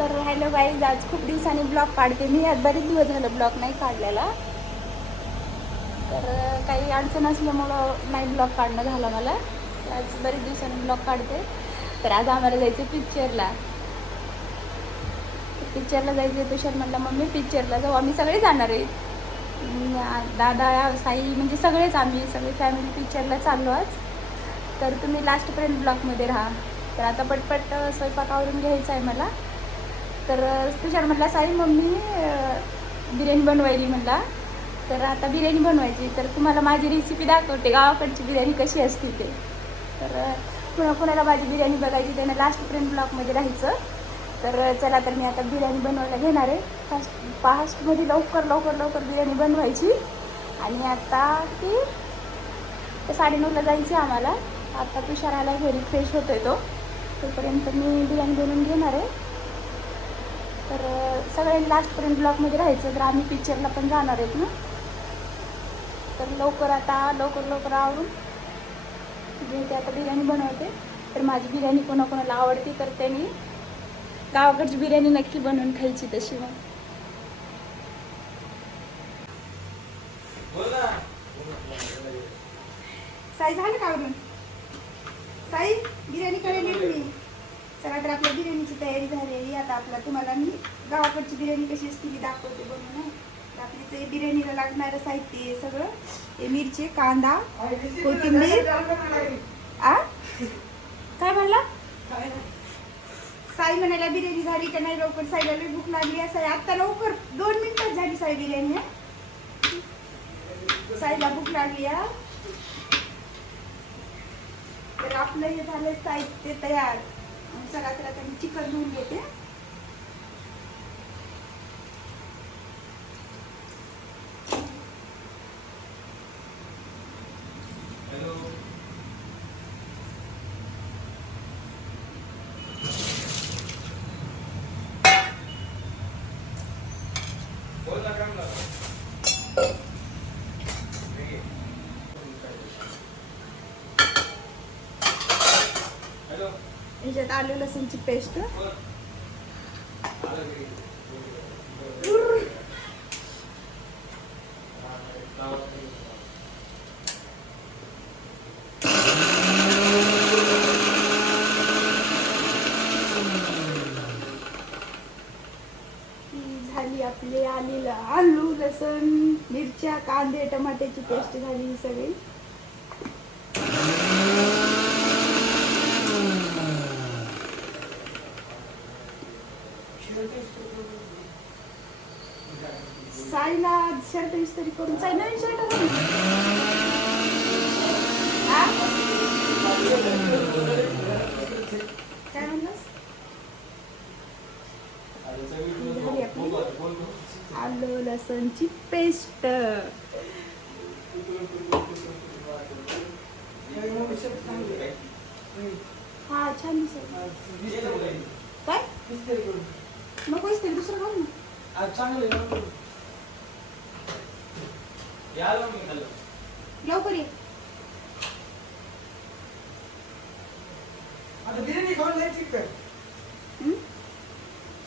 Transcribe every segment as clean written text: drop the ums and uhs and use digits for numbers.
तर hello guys, आज खूप दिवसांनी ब्लॉग काढते मी. आज बरेच दिवस झालं ब्लॉग नाही काढलेला. तर काही अडचण असल्यामुळं नाही ब्लॉग काढणं झालं मला. आज बरेच दिवसांनी ब्लॉग काढते. तर आज आम्हाला जायचं पिक्चरला. पिक्चरला जायचं. तुषार म्हणला मम्मी पिक्चरला जाऊ. आम्ही सगळे जाणार आहे. दादा, साई, म्हणजे सगळेच, आम्ही सगळे फॅमिली पिक्चरला चाललो आज. तर तुम्ही लास्टपर्यंत ब्लॉगमध्ये राहा. तर आता पटपट स्वयंपाक आवरून घ्यायचा आहे मला. तर तुषार म्हटला साई मम्मी बिर्याणी बनवायली म्हणला. तर आता बिर्याणी बनवायची. तर तुम्हाला माझी रेसिपी दाखवते, गावाकडची बिर्याणी कशी असते ते. तर कुणाला माझी बिर्याणी बघायची त्यानं लास्टपर्यंत ब्लॉगमध्ये राहायचं. तर चला, तर मी आता बिर्याणी बनवायला घेणार आहे. फास्टमध्ये लवकर बिर्याणी बनवायची. आणि आता की 9:30ला जायचं आहे आम्हाला. आता तुषार आला घरी, फ्रेश होतोय तो. तोपर्यंत मी बिर्याणी बनवून घेणार आहे. तर सगळ्यांनी लास्टपर्यंत ब्लॉगमध्ये राहायचं. तर आम्ही पिक्चरला पण जाणार आहेत ना. तर लवकर आवरून घेते, आता बिर्याणी बनवते. तर माझी बिर्याणी कोणाकोणाला आवडते तर त्यांनी गावाकडची बिर्याणी नक्की बनवून खायची तशी. मग साई झालं का आवरून? साई बिर्याणी करायला मी. चला, तर आपल्या बिर्याणीची तयारी झालेली. आता तुम्हाला मी गावाकडची बिर्याणी कशी असते ती दाखवते बनवून. तर आपली ते बिर्याणीला लागणारं साहित्य सगळं हे: मिरची, कांदा, कोथिंबीर. काय म्हणला साई? म्हणायला बिर्याणी झाली का नाही लवकर. साईला लई भूक लागली आहे. आता लवकर 2 मिनिटात झाली साई बिर्याणी. साईला भूक लागली आहे. तर आपलं हे झालं साहित्य तयार. चला, तर आता मी चिकन धुवून घेते. ह्याच्यात आलं लसूणची पेस्ट. झाली आपली आलू, लसूण, मिरच्या, कांदे, टमाट्याची पेस्ट झाली ही सगळी. साईला शर्ट इस्त्री करून. साई नवीन शर्ट घालून. काय म्हणलास? झाली आपली आलं लसूणची पेस्ट. हा, छान दिसत. काय नको इस्त्री, दुसरं घाल ना. लवकर ये. आता बिर्याणी खाऊन जायची का?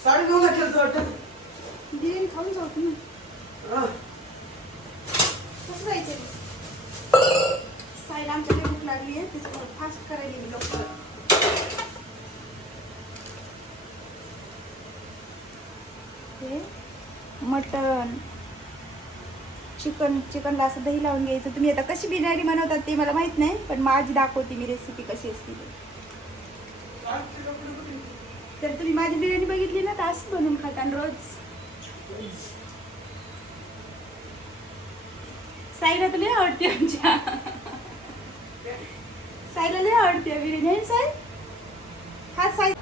9:30ला खेळतो वाटतं. बिर्याणी खाऊन जाऊ तुम्ही. कसं जायचं? साईला आमच्याकडे भूक लागली आहे, त्याच्यामुळे फास्ट करायला मी लवकर. हे मटण, चिकनला असं दही लावून घ्यायचं. तुम्ही आता कशी बिर्याणी बनवतात ते मला माहित नाही, पण माझी दाखवते मी रेसिपी कशी असते ते. तर तुम्ही माझी बिर्याणी बघितली ना, तर असं बनवून खाता रोज. साईला तर लय आवडते आमच्या. साईला लय आवडते बिर्याणी आहे साई. हा साई,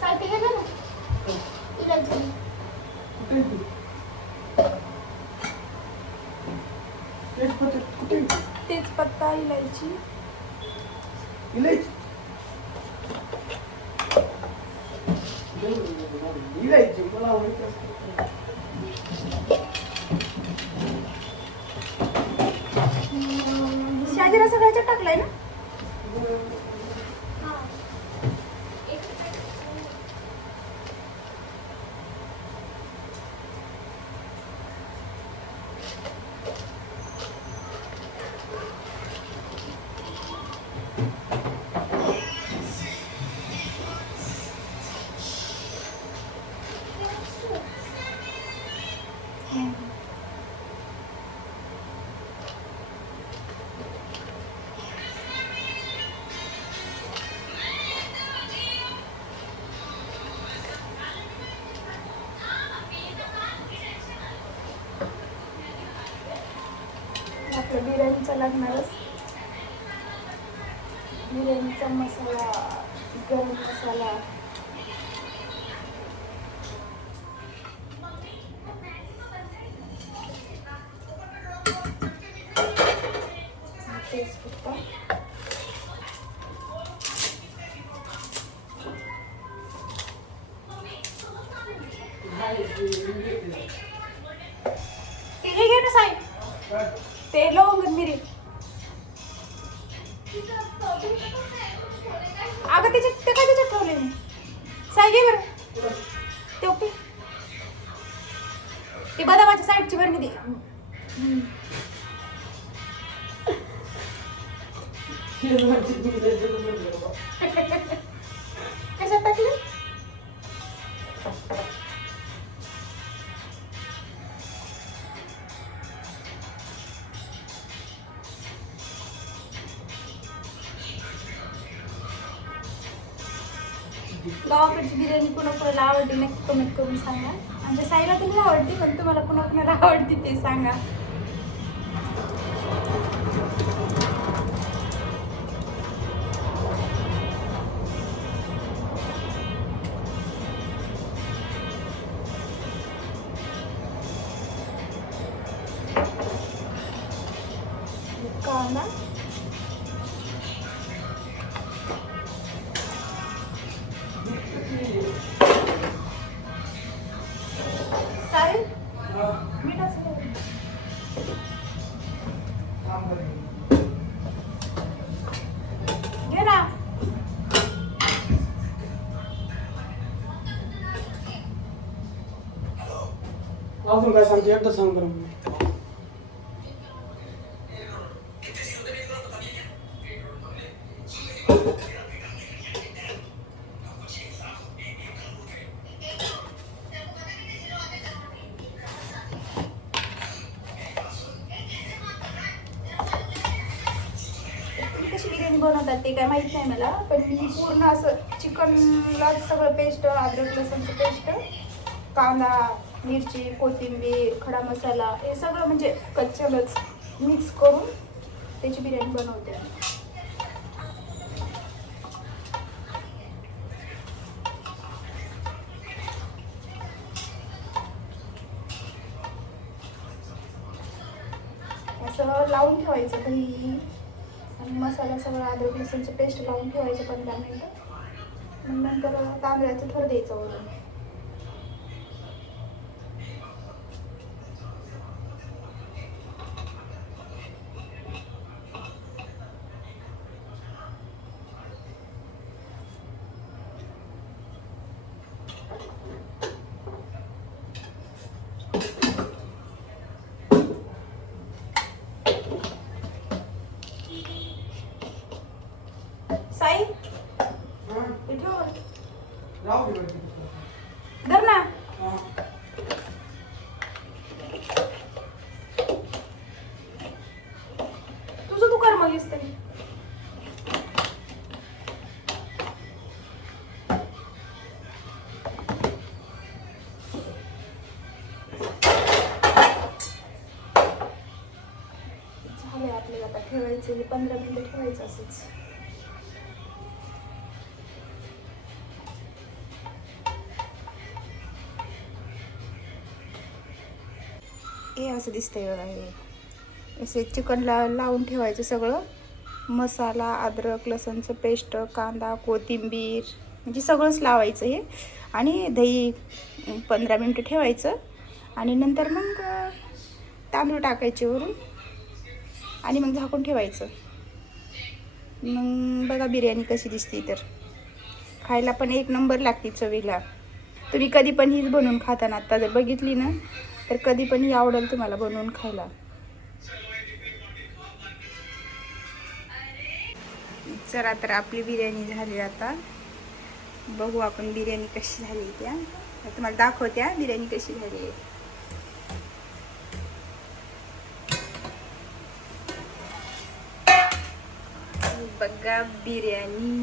साई ते गेलं ना इलायची. तेजपत्ता, इलायची. मला आवडत. शाजीरा सगळ्याच्या टाकलाय ना. लागणारच. बिर्याणीचा मसाला, गरम मसाला, तेजपत्ता, ते हे घे ना साई, ते लवंग मिरी. अगं त्याच्यात ते काय त्याच्यात ठेवले मी. साई घे बरं ते ओके. ते बदामाच्या साईडची बरं मी दे. कशात टाकले? गावाकडची बिर्याणी कोणाकोणाला आवडते नक्की कमेंट करून सांगा. आमच्या साईला तुम्ही आवडते, पण तुम्हाला कोणाकोणाला आवडते ते सांगा. कांदा, साई मीठ असं घे ना. अजून काय सांगते एकदा सांग बरं. तुम्ही कशी बिर्याणी बनवतात ते काय माहित नाही मला, पण मी पूर्ण असं चिकनला सगळं पेस्ट, अद्रक लसूणचं पेस्ट, कांदा, मिरची, कोथिंबीर, खडा मसाला हे सगळं म्हणजे कच्चलच मिक्स करून त्याची बिर्याणी बनवते. असं लावून ठेवायचं दही आणि मसाला सगळं, अद्रक लसूणचं पेस्ट लावून ठेवायचं 15 मिनटं. मग नंतर तांदळाचं थर द्यायचं वरून. साई इथे राहू दे बरं. धर ना. तुझं तू कर मग इस्त्री. झाले आपल्याला आता ठेवायचं 15 मिनिटं ठेवायचं असंच. हे असं दिसतंय बघा. हे असे चिकनला लावून ठेवायचं सगळं, मसाला, अद्रक लसूणचं पेस्ट, कांदा, कोथिंबीर म्हणजे सगळंच लावायचं हे. आणि दही 15 मिनटं ठेवायचं आणि नंतर मग तांदूळ टाकायचे वरून आणि मग झाकून ठेवायचं. मग बघा बिर्याणी कशी दिसते. तर खायला पण एक नंबर लागते चवीला. तुम्ही कधी पण हीच बनवून खाता ना, आता जर बघितली ना तर कधी पण ही आवडेल तुम्हाला बनवून खायला. चला तर आपली बिर्याणी झाली. आता बघू आपण बिर्याणी कशी झाली त्या. तुम्हाला दाखवत्या बिर्याणी कशी झाली. बघा बिर्याणी.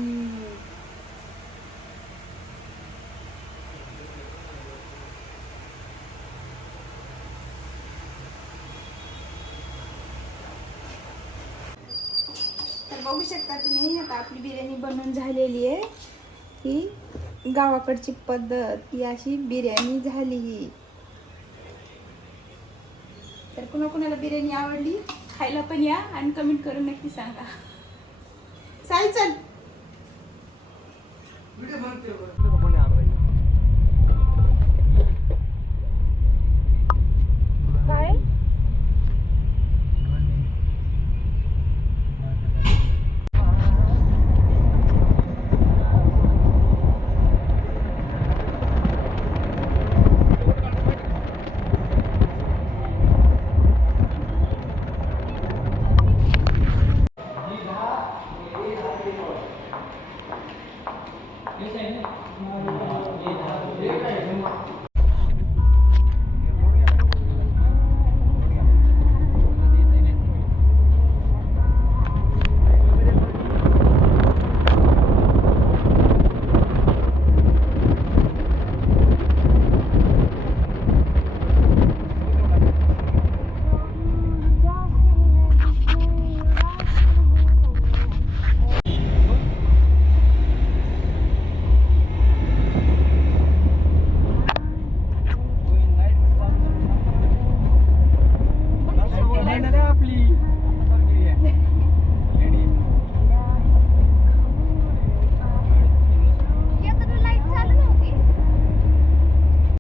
बघू शकता तुम्ही, आता आपली बिर्याणी बनवून झालेली आहे. ही गावाकडची पद्धत, ही अशी बिर्याणी झाली ही. तर कुणाकुणाला बिर्याणी आवडली, खायला पण या आणि कमेंट करून नक्की सांगा. साई चल. व्हिडिओ बनते काय